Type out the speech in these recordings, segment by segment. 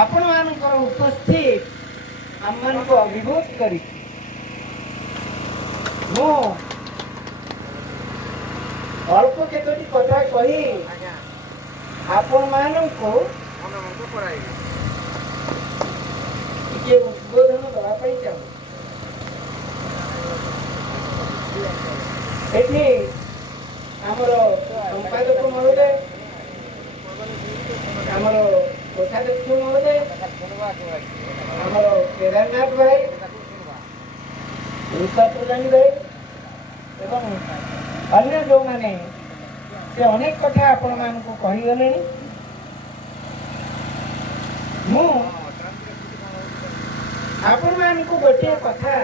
आपण मानकर उपस्थित आम को अभिभूत कर अल्प केतोटी कथा कही आपण मानक उद्बोधन देवाई चाहूँ एठी आमर संपादक महोदय आमर कोषाध्यक्ष महोदय आमर केदारनाथ भाई रूपा प्रधानी भाई एवं अन्य जो माने से अनेक कथा आपण मानक कहीगले मु आपण मानक गोटे कथा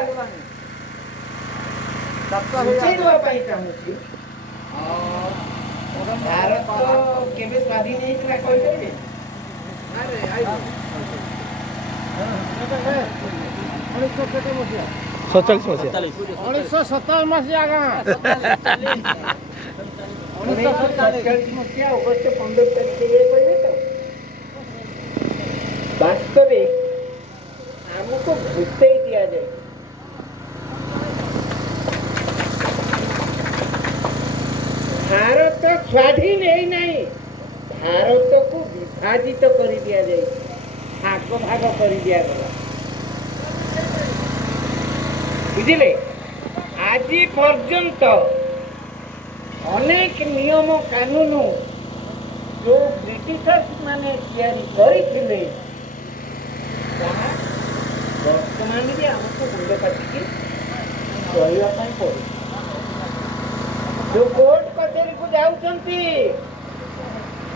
बुझाई चाहूँगी भारत केवे स्वाधीन होता कहीपरि 1947 मसीहा अगस्ट 15 तारीख वास्तविक आमको भूते दि जाए भारत स्वाधीन है नहीं भारत को विभाजित कर दिया जाए भाग भाग कर दिया गला बुझिले आज पर्यंत अनेक नियम कानून जो ब्रिटिशर्स माने तैयारी करथिले वर्तमान भी आमको मुंड काटिकी चलवाई पड़े जो कोर्ट कचेरी को जाऊँच